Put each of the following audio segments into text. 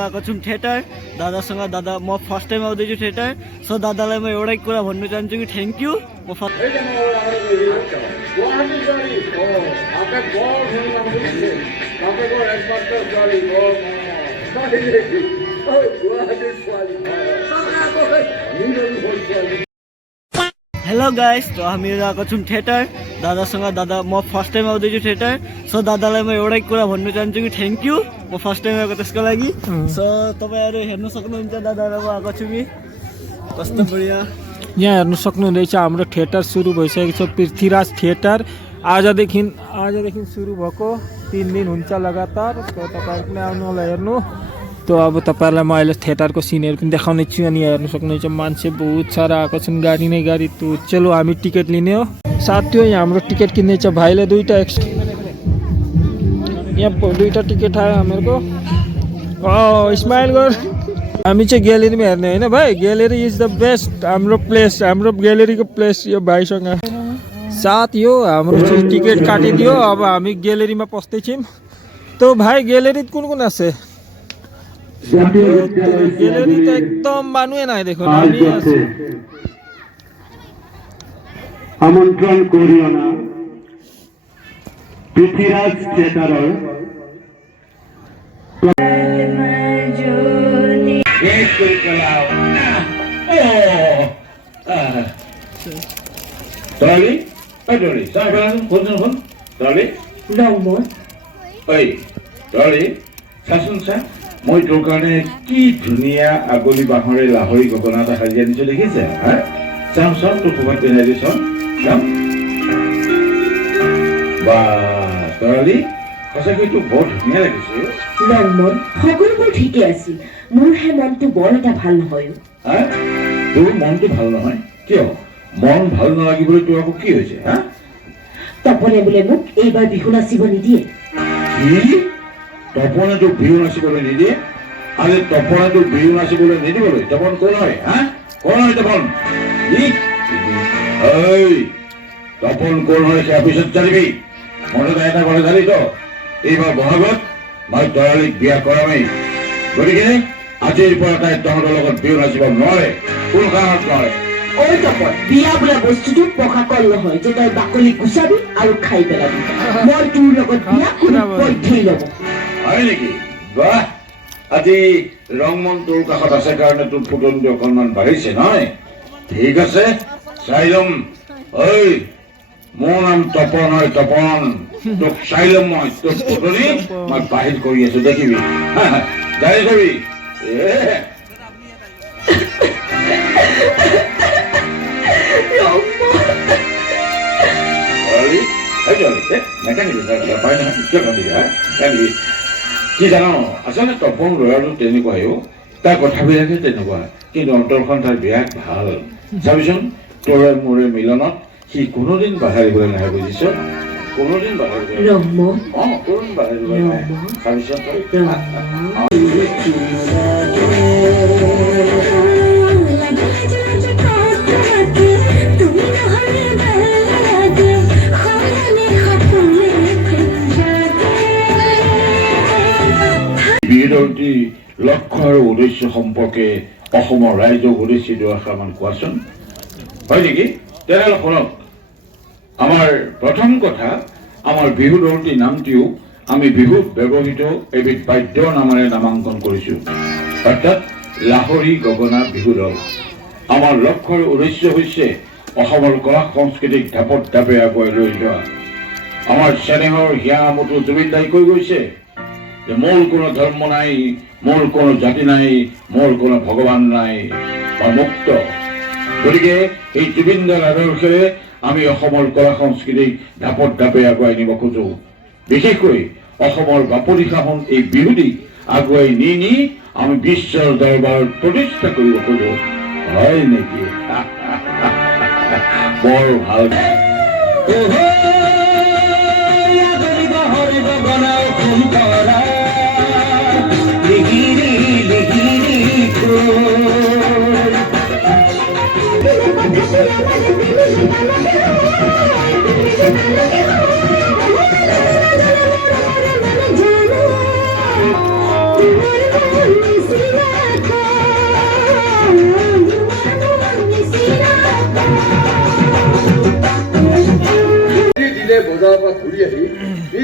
आएको छौँ थिएटर दादासँग। दादा म फर्स्ट टाइम आउँदैछु थिएटर, सो दादालाई म एउटै कुरा भन्नु चाहन्छु कि थ्याङ्क यू। म हेलो गाइस, तो हामीहरू आएको छौँ थिएटर दादासँग। दादा म फर्स्ट टाइम आउँदैछु थिएटर, सो दादालाई म एउटै कुरा भन्नु चाहन्छु कि थ्याङ्क यू। म फर्स्ट टाइम आएको त्यसको लागि। सो तपाईँहरू हेर्नु सक्नुहुन्छ दादालाई म आएको छु कि कस्तो बढिया। यहाँ हेर्नु सक्नुहुँदैछ हाम्रो थिएटर सुरु भइसकेको छ, पृथ्वीराज थिएटर। आजदेखि सुरु भएको 3 दिन हुन्छ लगातार। तो तपाईँहरू पनि आउनु होला हेर्नु। तो अब तपाईँहरूलाई म अहिले थिएटरको सिनहरू पनि देखाउने छु। अनि हेर्नु सक्नुहुन्छ मान्छे बहुत सारा आएको छन्, गाडी नै गाडी। तो चलो हामी टिकट लिने हो साथीहरू। यहाँ हाम्रो टिकट किन्ने छ भाइले, दुईटा टिकट आयो हामीहरूको। स्माइल गर। हामी चाहिँ ग्यालेरीमा हेर्ने होइन भाइ, ग्यालेरी इज द बेस्ट हाम्रो प्लेस, हाम्रो ग्यालेरीको प्लेस यो भाइसँग साथ। यो हाम्रो चाहिँ टिकट काटिदियो, अब हामी ग्यालेरीमा पस्दैछौँ। तो भाइ গ্যালারি কোন কোন আছে? গ্যালারি তো একদম মানুষে নাই, দেখুন আমি আছি। আমন্ত্রণ করিও না পৃথ্বীরাজ থিয়েটারের মই তোৰ কাৰণে কি ধুনীয়া আগলি বাঁহৰে লাহৰি গগনা এটা সাজি আনিছো, দেখিছে? চাম চাম তোৰ খোপাত পিন্ধাই দিছ, চাম। বা তৰালি, সঁচাকৈ তোক বৰ ধুনীয়া লাগিছে। মন সকলোবোৰ ঠিকে আছিল, মোৰহে মনটো বৰ এটা ভাল নহয়। তোৰ মনটো ভাল নহয় কিয়? মন ভাল নালাগিবলৈ তোৰ আকৌ কি হৈছে? তপনে বোলে মোক এইবাৰ বিহু নাচিব নিদিয়ে। তপনে তোক বিহু নাচিবলৈ নিদিয়ে? আৰে তপনে তোক বিহু নাচিবলৈ নিদিবলৈ তপন কোন হয়? কোন হয় তপন? তপন কোন হয় সেয়া পিছত জানিবি। মনত এটা কথা জানি তো, এইবাৰ বহাগত মই তৰালিক বিয়া কৰামেই। গতিকে আজিৰ পৰা তাই তহঁতৰ লগত বিহু নাচিব নোৱাৰে, কোনো কাৰণত নোৱাৰে। ঐ তপন, বিয়া বোলা বস্তুটো পকা কল নহয় যে তই বাকলি গুচাবি আৰু খাই পেলাবি। মই তোৰ লগত বিয়া কোনো পধ্যেই ল'ব। হয় নেকি? বাহ, আজি ৰংমন তোৰ কাষত আছে কাৰণে তোৰ ফুটনিটো অকণমান বাঢ়িছে নহয়? ঠিক আছে, চাই ল'ম। ঐ মোৰ নাম তপন হয়, তপন। তোক চাই ল'ম মই, তোৰ ফুটনি মই বাহিৰ কৰি আছো, দেখিবি। জানি থবি। কি জানো আচলতে তপন ল'ৰাটো তেনেকুৱাইও, তাৰ কথাবিলাকে তেনেকুৱা, কিন্তু অন্তৰখন তাৰ বিৰাট ভাল। চাবিচোন তোৰে মোৰে মিলনত সি কোনোদিন বাধা দিবলৈ নাহে, বুজিছ? কোনোদিন বাধা দিবলৈ কোনোদিন বাধা দিবলৈ নাহে। চাবিচোন বিৰোধী লক্ষ্য আৰু উদ্দেশ্য সম্পৰ্কে অসমৰ ৰাইজক উদ্দেশ্যি দুআষাৰমান কোৱাচোন। হয় নেকি? তেনেহ'লে শুনক। আমাৰ প্ৰথম কথা, আমাৰ বিহু দলটিৰ নামটিও আমি বিহুত ব্যৱহৃত এবিধ বাদ্যৰ নামেৰে নামাংকন কৰিছোঁ, অৰ্থাৎ লাহৰি গগনা বিহু দল। আমাৰ লক্ষ্য আৰু উদ্দেশ্য হৈছে অসমৰ কলা সংস্কৃতিক ঢাপত ঢাপে আগুৱাই লৈ যোৱা। আমাৰ চেনেহৰ হিয়া আমঠু জুবিন দাই কৈ গৈছে যে মোৰ কোনো ধৰ্ম নাই, মোৰ কোনো জাতি নাই, মোৰ কোনো ভগৱান নাই বা মুক্ত। গতিকে এই জুবিন দাৰ আদৰ্শেৰে আমি অসমৰ কলা সংস্কৃতিক ঢাপত ঢাপে আগুৱাই নিব খোজো। বিশেষকৈ অসমৰ বাপতি সাহোন এই বিহুটিক আগুৱাই নি আমি বিশ্বৰ দৰবাৰত প্ৰতিষ্ঠা কৰিব খোজো। হয় নেকি? বৰ ভাল।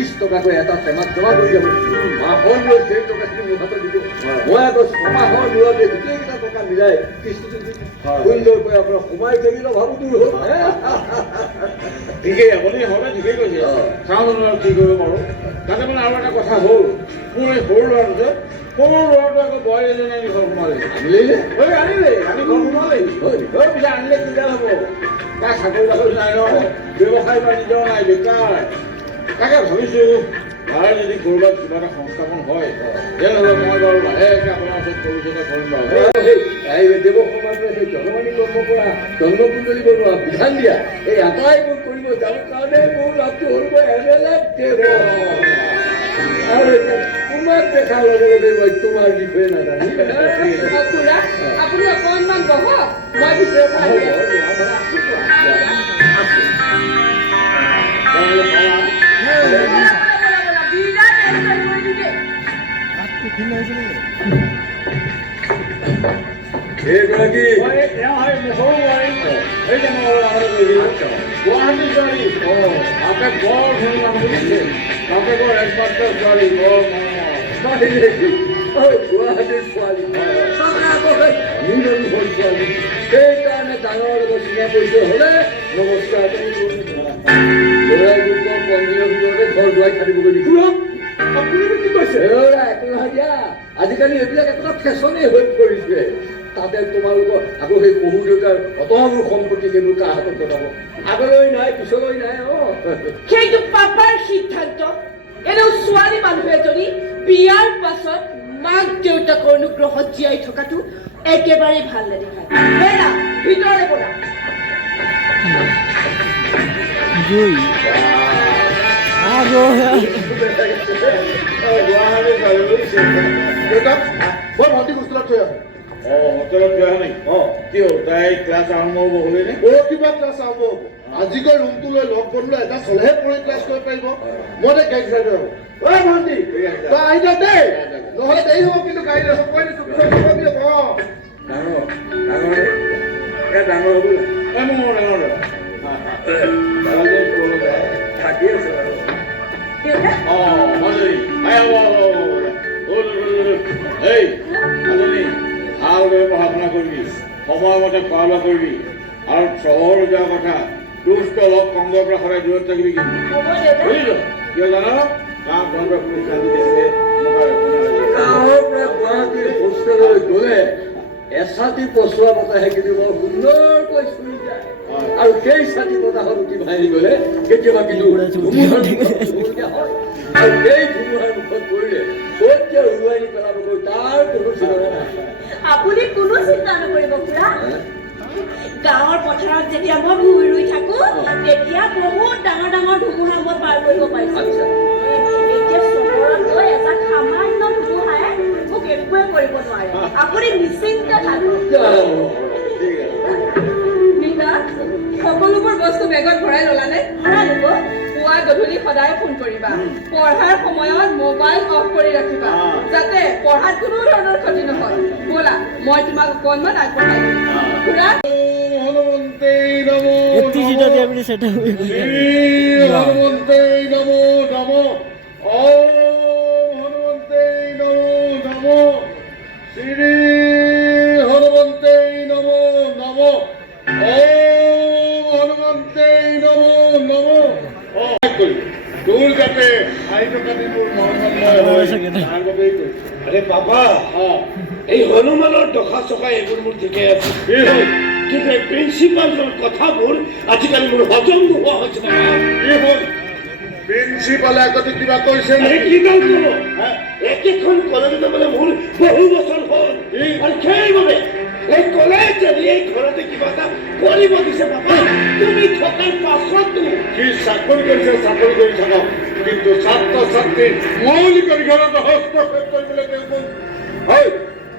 20 টকাকৈ এটা টেমাত জমা কৰি যাব মাহৰ মূৰত সেই টকাখিনি মোৰ হাতত দিব মই আকৌ 6 মাহৰ মূৰত এই গোটেইকেইটা টকা মিলাই কিস্তিটো সুন্দৰকৈ আপোনাৰ সোমাই থাকিলে ভাবো দূৰ হ'ল ঠিকেই আপুনি হ'লে ঠিকেই কৈছে চাওঁ আৰু কি কৰিব পাৰোঁ তাতে মানে আৰু এটা কথা হ'ল মোৰ এই সৰু ল'ৰাটো যে সৰু ল'ৰাটো আকৌ বোৱাৰী এজনী আনি ঘৰ সোমালে আনিলে আনি ঘৰ সোমালে পিছে আনিলে কিডাল হ'ব তাৰ চাকৰি বাকৰি নাই ন ব্যৱসায় বাণিজ্য নাই বেকাৰ তাকে ভাবিছোঁ তাৰ যদি ক'ৰবাত কিবা এটা সংস্থাপন হয় তেনেহ'লে মই বাৰু লাহেকৈ আপোনাৰ ওচৰত পৰিচয় কৰিম বাৰু দেৱসমাজৰ সেই জনমানি কৰ্ম কৰা জন্মকুণ্ডলী বনোৱা বিধান দিয়া এই আটাইবোৰ কৰিব যাবৰ কাৰণে মোৰ লাভটো হ'ল মই MLA দেৱ আৰু এতিয়া তোমাক দেখাৰ লগে লগে মই তোমাৰ বিষয়ে নাজানি খুৰা আপুনি অকণমান বহক মই ভিতৰৰ পৰা আহি এইগৰাকী গুৱাহাটী ছোৱালী তাতে বৰ ধনী মানুহ বুলিছে তাতে বৰ একমাত্ৰ ছোৱালী বৰ গুৱাহাটীৰ ছোৱালী নিৰঞ্জন ছোৱালী সেইকাৰণে ডাঙৰ লগত চিনা পৰিচয় হ'লে নমস্কাৰ ল'ৰাই গোটৰ 15 দিনৰ ভিতৰতে ঘৰ দুৱাই খাটিবগৈ দিছো আপুনি কি কৈছে একো নহয় দিয়া আজিকালি এইবিলাক এটা ফেশ্বনেই হৈ পৰিছে তাতে তোমালোকৰ আকৌ সেই শহুৰ দেউতাৰ অতবোৰ সম্পত্তি সেইবোৰ কাৰ হাতত গতাব আগলৈ নাই পিছলৈ নাই সেইটো পাপাৰ সিদ্ধান্ত এনেও ছোৱালী মানুহ এজনী বিয়াৰ পাছত মাক দেউতাকৰ অনুগ্ৰহত জীয়াই থকাটো একেবাৰে ভাল নেদেখায় বেলা ভিতৰলৈ বলা জুই আৰু গুৱাহাটী ছোৱালী বুলিছে মই ভণ্টি হোষ্টেলত থৈ আছো হোটেলত যোৱা নাই কি হ'ল তাই ক্লাছ আৰম্ভ হ'ব হ'লেই নে কিবা ক্লাছ আৰম্ভ হ'ব আজিকৈ ৰুমটো লৈ লগ বন্ধু এটা চলেহে পৰি ক্লাছ কৰিব পাৰিব মই তাইক গাড়ী চাই লৈ আহোঁ ভণ্টি তই আহিলে দেই নহ'লে দেৰি হ'ব কিন্তু গাড়ী ৰখাব ডাঙৰ হ'ব মোৰ ডাঙৰ থাকি আছে বাৰু এই আজনী ভালদৰে পঢ়া শুনা কৰিবি সময়মতে খোৱা বোৱা কৰিবি আৰু চহৰ যোৱা কথা দুষ্ট লগ সংগৰ পৰা সদায় দূৰত থাকিবি কিন্তু বুজিছ কিয় জান গাঁও ঘৰৰ কোনো শান্তি দিছে গাঁৱৰ পৰা গুৱাহাটীৰ হোষ্টেললৈ গ'লে এছাতি পচোৱা বতাহে কিন্তু বৰ সুন্দৰকৈ চুই যায় আৰু সেই ছাতি বতাহত উঠি ভাঙি গ'লে কেতিয়াবা কিন্তু ধুমুহাৰ মুখত হয় আৰু সেই ধুমুহাৰ মুখত পৰিলে ক'ত যে উৰুৱাই নি পেলাবগৈ তাৰ কোনো চিন্তা নাই আপুনি কোনো চিন্তা নকৰিব খুৰা গাঁৱৰ পথাৰত যেতিয়া মই ভূই ৰুই থাকো তেতিয়া বহুত ডাঙৰ ডাঙৰ ধুমুহা মই পাৰ কৰিব পাৰিছো এতিয়া চহৰত গৈ এটা সামান্য ধুমুহাই মোক একোৱে কৰিব নোৱাৰে আপুনি নিশ্চিন্ত থাকক সকলোবোৰ বস্তু বেগত ভৰাই ল'লানে ভৰাই ল'ব পুৱা গধূলি সদায় ফোন কৰিবা পঢ়াৰ সময়ত মোবাইল অফ কৰি ৰাখিবা যাতে পঢ়াত কোনো ধৰণৰ ক্ষতি নহয় ব'লা মই তোমাক অকণমান আগবঢ়াই দিম খুৰা এত্তিটা দিয়ে আপুনি সেটা হনুমন্তে নমো নমো হনুমন্তে নমো নমো শ্রী হনুমন্তে নমো নমো হনুমন্তে নমো নমো তোৰ যাতে আইনকাতিবোৰ মৰ্মন্ময় হয় তাৰ বাবেই আৰে বাবা এই হনুমানৰ দশা চকা এইবোৰ মোৰ ঠিকে আছে কিন্তু এই প্ৰিন্সিপালৰ কথাবোৰ আজিকালি মোৰ হজম নোহোৱা হৈছে প্ৰিন্সিপালে আগতে কিবা কৈছে কি কাম কৰিব একেখন কলেজত বোলে মোৰ বহু বছৰ হ'ল আৰু সেইবাবে এই কলেজ যদি এই ঘৰতে কিবা এটা কৰিব দিছে বাবা তুমি থকাৰ পাছতো সি চাকৰি কৰিছে চাকৰি কৰি থাকক কিন্তু ছাত্ৰ ছাত্ৰীৰ মৌলিক অধিকাৰত হস্তক্ষেপ কৰিবলৈ তেওঁ হয়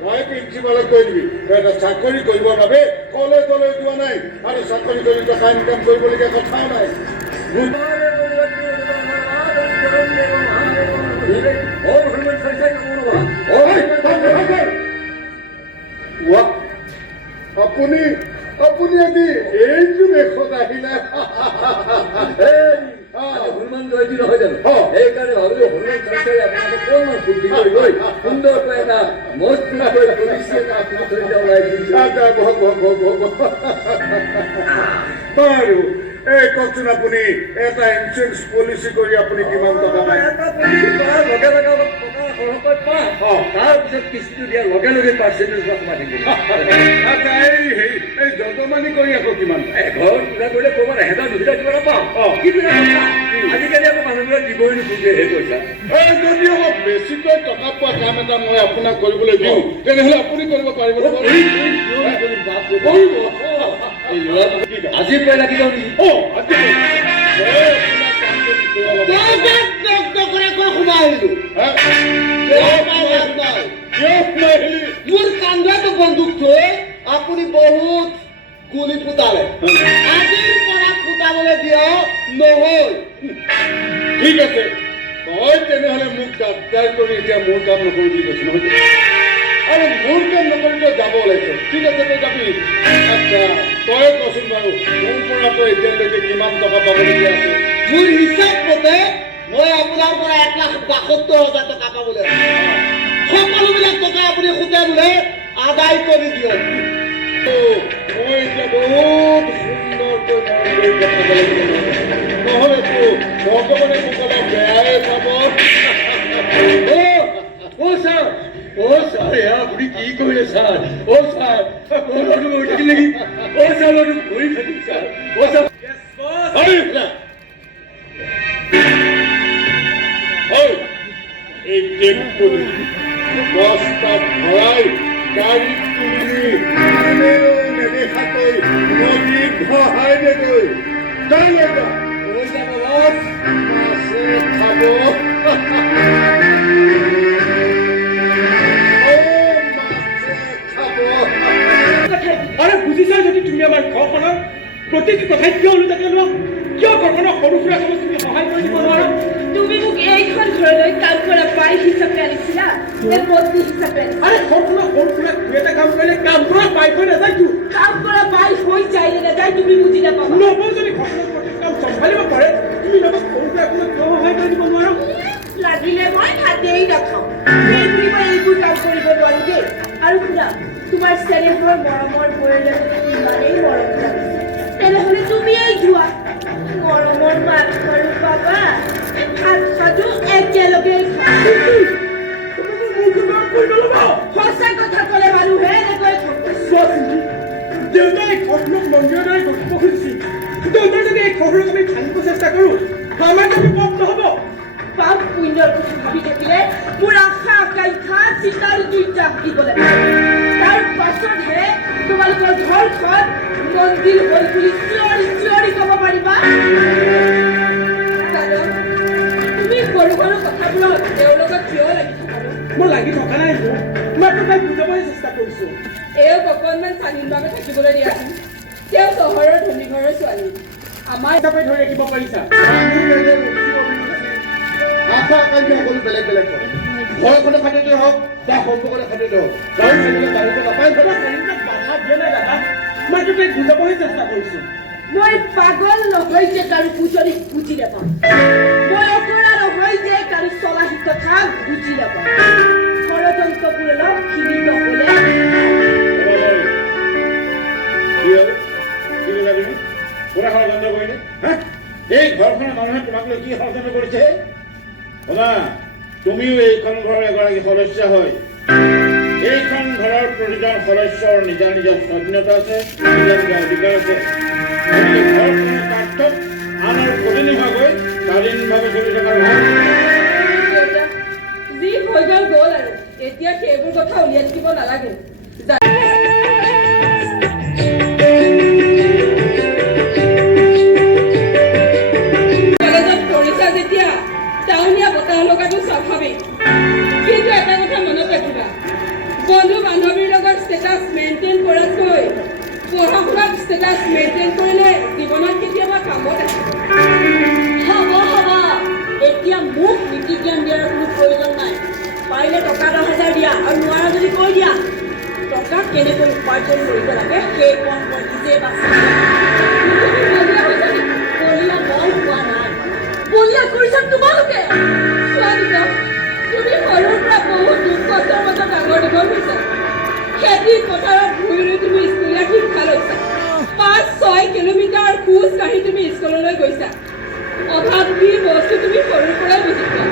মই প্ৰিন্সিপালক কৈ দিবি তই এটা চাকৰি কৰিবৰ বাবে কলেজলৈ যোৱা নাই আৰু চাকৰি কৰি টকা ইনকাম কৰিবলগীয়া কথাও নাই আপুনি আপুনি আজি এইটো দেশত আহিলে হনুমান জয়ন্তী নহয় জানো সেইকাৰণে ভাবিলো হনুমান চালিচাই আপোনাক অকণমান ফূৰ্তি কৰি গৈ সুন্দৰকৈ এটা মজবুতকৈ পলিচি এটা আপুনি থৈ ওলাই দিছে বাৰু এই কওকচোন আপুনি এটা ইঞ্চুৰেঞ্চ পলিচি কৰি আপুনি কিমান টকা পায় লগে লগে অলপ টকা সৰহকৈ পাওঁ তাৰপিছত কিস্তিটো দিয়াৰ লগে লগে পাৰ্চেণ্টেজ সোমাই থাকিব আচ্ছা এই জজমানি কৰি আকৌ কিমান ঘৰত পূজা কৰিলে ক'ৰবাত 1000-2000 কিবা এটা পাওঁ কিন্তু আজিকালি আকৌ মানুহবোৰে দিবই নোখোজে সেই পইচা এই যদি অলপ বেছিকৈ টকা পোৱা কাম এটা মই আপোনাক কৰিবলৈ দিওঁ তেনেহ'লে আপুনি কৰিব পাৰিব আজিৰ পৰাই লাগি যাওঁ নেকি মোৰ কান্ধটো বন্দুক থৈ আপুনি বহুত গুলি ফুটালে আজিৰ পৰা ফুটাবলৈ দিয়া নহ'ল ঠিক আছে তই তেনেহ'লে মোক গাদ্দাৰ কৰি এতিয়া মোৰ কাম নকৰোঁ বুলি কৈছে নহয় আৰু মোৰ কাম নকৰি তই যাব ওলাইছ ঠিক আছে তই যাবি আচ্ছা তই কচোন বাৰু মোৰ পৰা তই এতিয়ালৈকে কিমান টকা পাবলগীয়া আছে মোৰ হিচাপ মতে মই আপোনাৰ পৰা 1,72,000 টকা পাবলৈ সকলোবিলাক টকা আপুনি সুতে বোলে আদায় কৰি দিয়ক মই এতিয়া বহুত সুন্দৰকৈ কথা লাগিব নহ'লেতো ভগৱানে মোক অলপ বেয়াই পাব ছাৰ আপুনি কি কৰিলে ছাৰ ছাৰ মোৰ ল'ৰাটো মৰি থাকিল নেকি ছাৰ ল'ৰাটো মৰি থাকিল ছাৰ এই টেম্পুটো বস্তাত ভৰাই গাড়ীত তুলি নেদেখাকৈ নদীত ভহাই দেগৈ তাই লগা হৈ যাব মাছে খাব আরে বুঝিছা যদি তুমি আমার ঘৰখনৰ প্ৰতিটো কথাই কিয় ওলোটাকে লোৱা কিয় ঘৰখনৰ সৰু সুৰা সমস্যা তুমি সহায় কৰি দিব নোৱাৰা তুমি মোক এইখন ঘৰলৈ কাম কৰা বাই হিচাপে আনিছিলা নে পত্নী হিচাপে আনিছিলা আৰে ঘৰখনৰ সৰু সুৰা দুই এটা কাম কৰিলে কাম কৰা পাই হৈ নাযায়তো কাম কৰা বাই হৈ যায় নে নাযায় তুমি বুজি নাপাবা নবৌ যদি ঘৰখনৰ প্ৰতিটো কাম চম্ভালিব পাৰে তুমি লগত সৰু সুৰা কোনো কিয় সহায় কৰি দিব নোৱাৰা লাগিলে মই ভাতেই নাখাওঁ এই বুলি মই এইবোৰ কাম কৰিব নোৱাৰো দেই আৰু শুনা তোমাৰ চেনেহৰ মৰমৰ পৰিলে ইমানেই মৰম লাগিছে তেনেহ'লে তুমিয়েই যোৱা মৰমৰ মাত আৰু পাবা ভাত সাজু একেলগে সঁচা কথা ক'লে মানুহে এনেকৈ দেউতাই এই ঘৰখনক মন্দিৰৰ দৰে গঢ়িব খুজিছিল দেউতাই যদি এই ঘৰখনক আমি ভাঙিব চেষ্টা কৰোঁ আমাৰ কিন্তু পাপ নহ'ব পাপ পুণ্যৰ কথা ভাবি থাকিলে মোৰ আশা আকাংক্ষা চিন্তাৰ দুইটা দিব লাগে তাৰ পাছতহে তোমালোকৰ ঘৰখন মন্দিৰ হৈ বুলি চিঞৰি ক'ব পাৰিবা তুমি সৰু সৰু কথাবোৰত তেওঁৰ লগত কিয় লাগি থকা মই লাগি থকা নাই মই তাইক বুজাবলৈ চেষ্টা কৰিছোঁ এওক অকণমান স্বাধীনভাৱে থাকিবলৈ দিয়াচোন তেওঁ চহৰৰ ধনী ঘৰৰ ছোৱালী আমাৰ হিচাপে ধৰি ৰাখিব পাৰিছা আশা আকাংক্ষা সকলো বেলেগ বেলেগ হয় ঘৰখনৰ খাদ্যতে হওক বা সম্পৰ্কৰে খাদ্যতে হওক গাঁৱৰ খাদ্যতে বাহিৰতে নাপায় বাধা দিয়া নাই দাদা মই তাইক বুজাবলৈ চেষ্টা কৰিছোঁ মই পাগল নহয় যে কাৰো বুজি নাপাওঁ মই অকৰা নহয় যে কাৰো চলাহী কথা বুজি নাপাওঁ ষড়যন্ত্ৰবোৰ অলপ সীমিত হ'লে এই ঘৰখনৰ মানুহে তোমাক লৈ কি ষড়যন্ত্ৰ কৰিছে শুনা তুমিও এইখন ঘৰৰ এগৰাকী সদস্য হয় এইখন ঘৰৰ প্ৰতিজন সদস্যৰ নিজা নিজা স্বাধীনতা আছে নিজা নিজা অধিকাৰ আছে ঘৰখনৰ স্বাৰ্থত আনৰ ক্ষতি নোহোৱাকৈ স্বাধীনভাৱে চলি থকাৰ ভাল যি হৈ গ'ল গ'ল আৰু এতিয়া সেইবোৰ কথা উলিয়াই থাকিব নালাগে যেতিয়া টাউনীয়া বতাহ লগাটো স্বাভাৱিক কিন্তু এটা কথা মনত ৰাখিবা বন্ধু বান্ধৱীৰ লগত ষ্টেটাছ মেইনটেইন কৰাতকৈ পঢ়া শুনাত ষ্টেটাছ মেইনটেইন কৰিলে জীৱনত কেতিয়াবা কামত আহে হ'ব এতিয়া মোক নীতি জ্ঞান দিয়াৰ কোনো প্ৰয়োজন নাই পাৰিলে টকা 10,000 দিয়া আৰু নোৱাৰা যদি কৈ দিয়া টকা কেনেকৈ উপাৰ্জন কৰিব লাগে সেই কম মই নিজে বাছি বলিয়া মই পোৱা নাই তোমালোকে চোৱা তুমি সৰুৰ পৰা বহুত দুখ কষ্টৰ মাজত ডাঙৰ দীঘল হৈছা খেতি পথাৰত ঘূৰি ৰুই তুমি স্কুলীয়া শিক্ষা লৈছা 5-6 কিলোমিটাৰ খোজ কাঢ়ি তুমি স্কুললৈ গৈছা অভাৱ কি বস্তু তুমি সৰুৰ পৰাই বুজিছা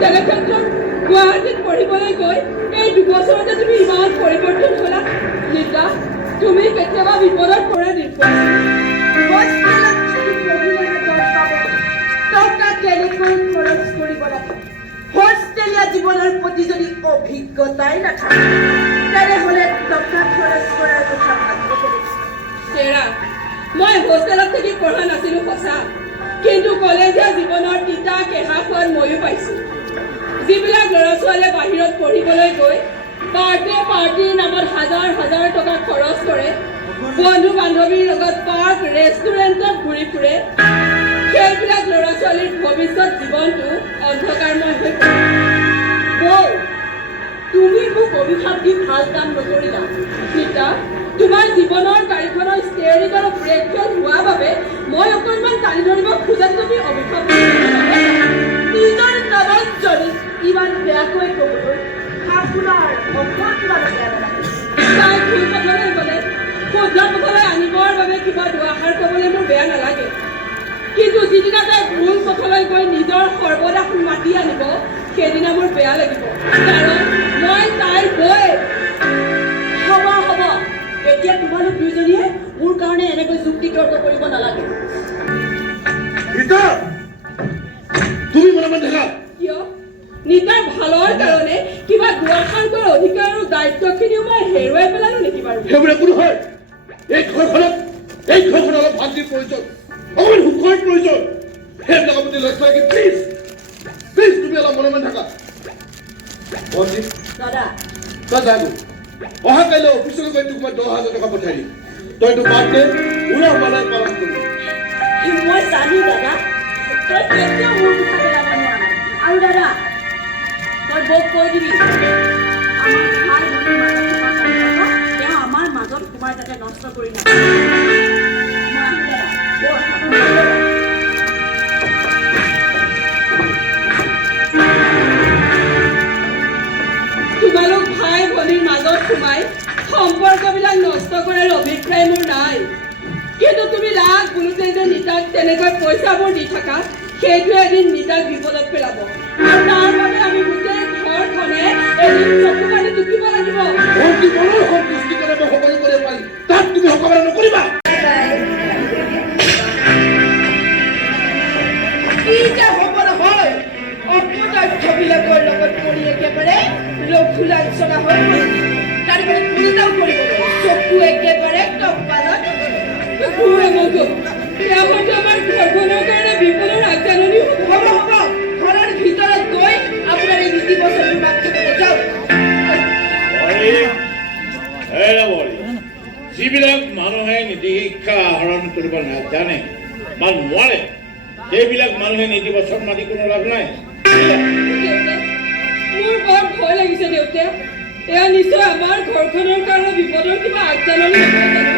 তেনে ক্ষেত্ৰত গুৱাহাটীত পঢ়িবলৈ গৈ এই 2 বছৰতে তুমি ইমান পৰিৱৰ্তন হ'লা নীতা তুমি কেতিয়াবা বিপদত পৰা নিপোৱা টকা কেনেকৈ খৰচ কৰিব লাগে হোষ্টেলীয়া জীৱনৰ প্ৰতি যদি অভিজ্ঞতাই নাথাকে তেনেহ'লে টকা খৰচ কৰাৰ কথা ভাবিব চেৰা মই হোষ্টেলত থাকি পঢ়া নাছিলো সঁচা কিন্তু কলেজীয়া জীৱনৰ তিতা কেঁহা ফল ময়ো পাইছো যিবিলাক ল'ৰা ছোৱালীয়ে বাহিৰত পঢ়িবলৈ গৈ বাৰ্থডে পাৰ্টিৰ নামত হাজাৰ টকা খৰচ কৰে বন্ধু বান্ধৱীৰ লগত পাৰ্ক ৰেষ্টুৰেণ্টত ঘূৰি ফুৰে সেইবিলাক ল'ৰা ছোৱালীৰ ভৱিষ্যত জীৱনটো অন্ধকাৰময় হৈ পৰে তুমি মোক অভিশাপ দি ভাল কাম নকৰিলা নীতা তোমাৰ জীৱনৰ গাড়ীখনৰ ষ্টেয়াৰিং আৰু ব্ৰেক ফেল হোৱা বাবে মই অকণমান টানি ধৰিব খোজাত তুমি অভিশাপ নিজৰ নৱজনী ইমান বেয়াকৈ ক'বলৈ আপোনাৰ অকণ কিমান বেয়া নালাগে তাই ভুল পথলৈ গ'লে শুদ্ধ পথলৈ আনিবৰ বাবে কিবা দুআষাৰ ক'বলৈ মোৰ বেয়া নালাগে কিন্তু যিদিনা তাই ভুল পথলৈ গৈ নিজৰ সৰ্বদাস মাতি আনিব সেইদিনা মোৰ বেয়া লাগিব কাৰণ মই তাইৰ বৈ হ'ব এতিয়া তোমালোক দুইজনীয়ে মোৰ কাৰণে এনেকৈ যুক্তি তৰ্ক কৰিব নালাগে ৰীতা তুমি মনে মনে থাকা কিয় নীতাৰ ভালৰ কাৰণে কিবা দুআষাৰকৈ অধিকাৰ আৰু দায়িত্বখিনিও মই হেৰুৱাই পেলালো নেকি বাৰু সেইবোৰ একো নহয় এই ঘৰখন অলপ শান্তিৰ প্ৰয়োজন অকণমান সুখৰ প্ৰয়োজন সেইবিলাক আপুনি লক্ষ্য ৰাখি প্লিজ তুমি অলপ মনে মনে থাকা মনজিৎ দাদা তই যাগো অহা কাইলৈ অফিচলৈ গৈ তোক মই 10,000 টকা পঠাই দিম তই তোৰ বাৰ্থডে উৰা মালাই পালন কৰিবি মই জানো দাদা তই কেতিয়াও মোৰ কথা পেলাব নোৱাৰা আৰু দাদা তই বৌক কৈ দিবি আমাৰ ভাই ভনীৰ মাজত সোমাই থকা তেওঁ আমাৰ মাজত সোমাই যাতে নষ্ট কৰি নাপায় মই আহোঁ দাদা তোমালোক ভাই ভনীৰ মাজত সোমাই সম্পৰ্কবিলাক নষ্ট কৰাৰ অভিপ্ৰায় মোৰ নাই কিন্তু তুমি ৰাগ বোলোতে যে নীতাক তেনেকৈ পইচাবোৰ দি থাকা সেইটোৱে এদিন নীতাক বিপদত পেলাব আৰু তাৰ বাবে আমি গোটেই ঘৰখনে এদিন চকু পানী টুকিব লাগিব ভণ্টি মনৰ সন্তুষ্টি কৰে মই সকলো কৰিব পাৰিম তাত তুমি সকলো নকৰিবা কি যে হ'ব নহয় অপদাৰ্থবিলাকৰ লগত কৰি একেবাৰে লঘু লাঞ্চনা হৈ পৰিছে তাৰবাবে কোনোটাও কৰিব চকু একেবাৰে কপালত আমাৰ ঘৰখনৰ কাৰণে বিপদৰ আগজাননী হ'ব ঘৰৰ ভিতৰত গৈ আপোনাৰ এই নীতি বচনটো বাদ থাকিব যাওক যিবিলাক মানুহে নীতি শিক্ষা আহৰণ কৰিব নাজানে বা নোৱাৰে সেইবিলাক মানুহে নীতি বচন মাতি কোনো লাভ নাই মোৰ বৰ ভয় লাগিছে দেউতা এয়া নিশ্চয় আমাৰ ঘৰখনৰ কাৰণে বিপদৰ কিবা আগজাননী নহয় জানো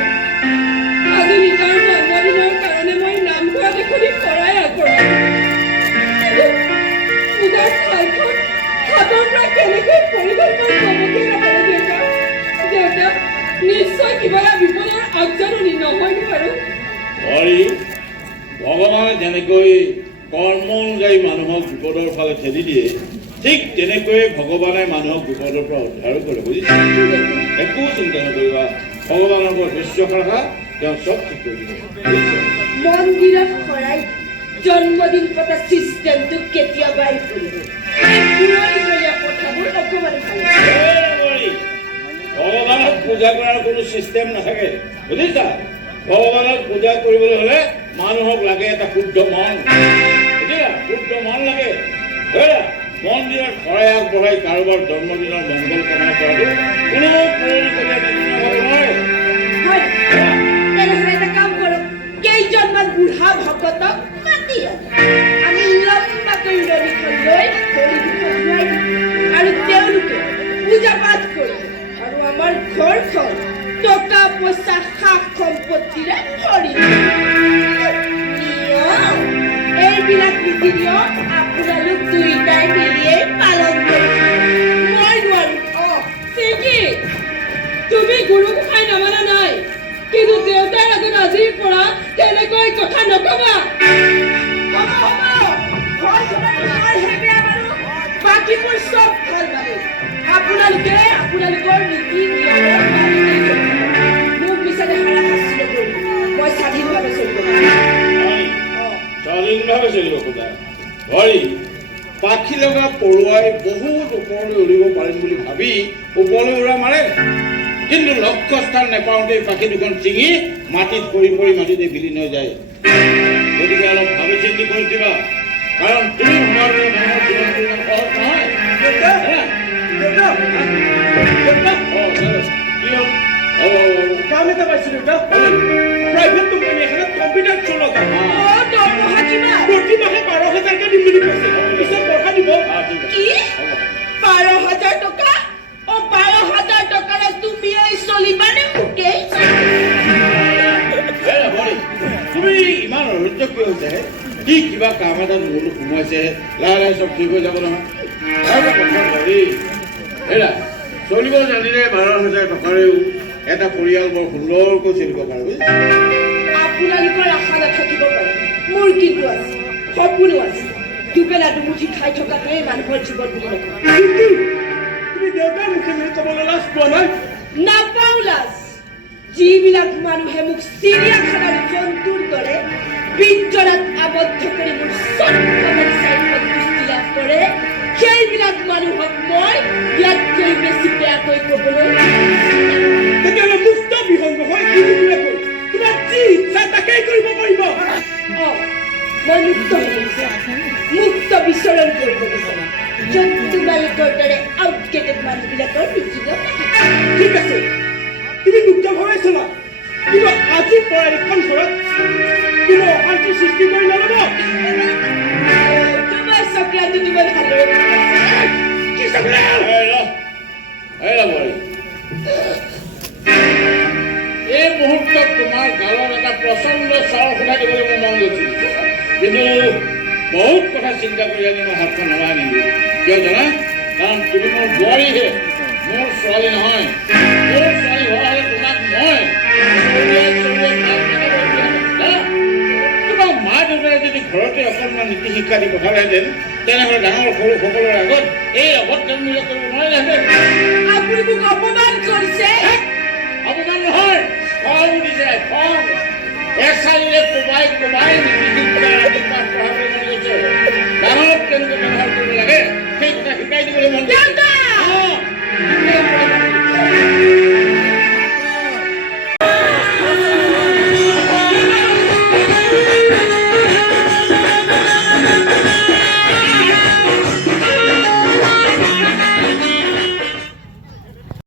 আজি নীতাৰ জন্মদিনৰ কাৰণে মই নামঘৰত এখনি শৰাই আগবঢ়াইছো পূজাৰ থালখন হাতৰ পৰা কেনেকৈ পৰি গ'ল মই গমকে নাপালো দেউতা নিশ্চয় কিবা বিপদৰ আগজাননী নহয়নো বাৰু ভগৱানে যেনেকৈ কৰ্ম অনুযায়ী মানুহক বিপদৰ ফালে ঠেলি দিয়ে ঠিক তেনেকৈয়ে ভগৱানে মানুহক বিপদৰ পৰা উদ্ধাৰ কৰে বুজিছে একো চিন্তা নকৰিবা ভগৱানৰ ওপৰত বিশ্বাস ৰাখা তেওঁ চব ঠিক কৰি দিব মন্দিৰত শৰাই জন্মদিন পতা চিষ্টেমটো কেতিয়াবাই কৰিব পুৰণিকলীয়া কথাবোৰ অকণমান ভাল ভগৱানক পূজা কৰাৰ কোনো চিষ্টেম নাথাকে বুজিছা ভগৱানক পূজা কৰিবলৈ হ'লে মানুহক লাগে এটা শুদ্ধ মন বুজিলা শুদ্ধ মন লাগে মন্দিৰত শৰাই আগবঢ়াই কাৰোবাৰ জন্মদিনৰ মংগল কামনা কৰাটো কোনো পুৰণিকলীয়া নহয় হয় তেনেহ'লে এটা কাম কৰক কেইজনমান বুঢ়া ভকতক মাতি আমি লম্বাকৈ ৰণীখন লৈ ভৰি দুখন ধুৱাই আৰু তেওঁলোকে পূজা পাঠ কৰিব আৰু আমাৰ ঘৰখন টকা পইচা সা সম্পত্তিৰে ভৰি এইবিলাক নীতি নিয়ম দুয়োটাই মিলিয়েই পালন কৰিছো মই নোৱাৰো চিকি তুমি গুৰু গোসাঁই নামানা নাই কিন্তু দেউতাৰ আগত আজিৰ পৰা তেনেকৈ কথা নকবা বাকীবোৰ চব ভাল বাৰু আপোনালোকে আপোনালোকৰ নীতি নিয়মৰ মোক বিচাৰে হাৰাশাস্তি নকৰি মই স্বাধীনভাৱে চলিব স্বাধীনভাৱে চলিব খোজা হয় পাখি লগা পৰুৱাই বহুত ওপৰলৈ উৰিব পাৰিম বুলি ভাবি ওপৰলৈ উৰা মাৰে কিন্তু লক্ষ্যস্থান নাপাওঁতেই পাখি দুখন ছিঙি মাটিত পৰি পৰি মাটিতে বিলীন হৈ যায় গতিকে অলপ ভাবি চিন্তি কৰি দিবা কাৰণ তুমি ভবাৰ মানুহৰ জীৱনটো ইমান সহজ নহয় কাম এটা পাইছিলো এটা প্ৰাইভেট কোম্পানী এখনত কম্পিউটাৰ চলাওঁতা দৰমহা কিমান প্ৰতি মাহে 12,000কে দিম বুলি কৈছে পিছত বঢ়াই দিব কি 12,000 টকা 12,000 টকাৰে তুমি এই চলিবানে মোকেই তুমি ইমান অধৈৰ্য কিয় হৈছে কি কিবা কাম এটা মূৰটো সোমাইছে লাহে লাহে চব ঠিক হৈ যাব নহয় হেৰা চলিব জানিলে 12,000 টকাৰেও এটা পৰিয়াল বৰ সুন্দৰকৈ চলিব পাৰে আপোনালোকৰ আশা নাথাকিব পাৰে মোৰ কিন্তু আছে সপোনো আছে দুবেলা দুমুঠি খাই থকাটোৱে মানুহৰ জীৱন বুলি নকওঁ তুমি দেউতাৰ মুখে মুখে ক'বলৈ লাজ পোৱা নাই নাপাওঁ লাজ যিবিলাক মানুহে মোক চিৰিয়াখানাৰ জন্তুৰ দৰে পিঞ্জৰাত আবদ্ধ কৰি মোৰ চট্টমাৰি চাৰিফত দৃষ্টি লাভ কৰে সেইবিলাক মানুহক মই ইয়াতকৈ বেছি বেয়াকৈ ক'বলৈ তেতিয়াহ'লে মুক্ত বিহংগ হৈ কিনিবলৈ তোমাৰ যি ইচ্ছা তাকেই কৰিব পাৰিব মই মুক্ত বিচৰণ কৰিব বিচাৰোঁ জন্তুবিলাকৰ দৰে আউটডেটেড মানুহবিলাকৰ নিচিনা ঠিক আছে তুমি মুক্তভাৱে চলা কিন্তু আজিৰ পৰা এইখন ঘৰত কোনো অশান্তিৰ সৃষ্টি কৰি নল'ব তোমাৰ চক্ৰান্তি দিব ভালদৰে কি চক্ৰান্ত এই মুহূৰ্তত তোমাৰ গালত এটা প্ৰচণ্ড চৰ ফুটাই দিবলৈ মোৰ মন গৈছিল কিন্তু বহুত কথা চিন্তা কৰি আনি মই হাতখন নমাই নিদিলোঁ কিয় জানা কাৰণ তুমি মোৰ বোৱাৰীহে মোৰ ছোৱালী নহয় মোৰ ছোৱালী হোৱা হ'লে তোমাক মই তোমাৰ মা দেউতাই যদি ঘৰতে অকণমান নীতি শিক্ষা দি পঠালেহেঁতেন তেনেহ'লে ডাঙৰ সৰু সকলোৰে আগত এই অভদ্ৰামূলক কৰিব নোৱাৰিলেহেঁতেন আপুনি মোক অপমান কৰিছে অপমান নহয় খং উঠিছে খং এচাৰিৰে কোবাই কোবাই নীতি শিক্ষা আদি পাঠ পঢ়াবলৈ মন গৈছে ডাঙৰ কেনেকৈ ব্যৱহাৰ কৰিব লাগে সেই কথা শিকাই দিবলৈ মন গৈছে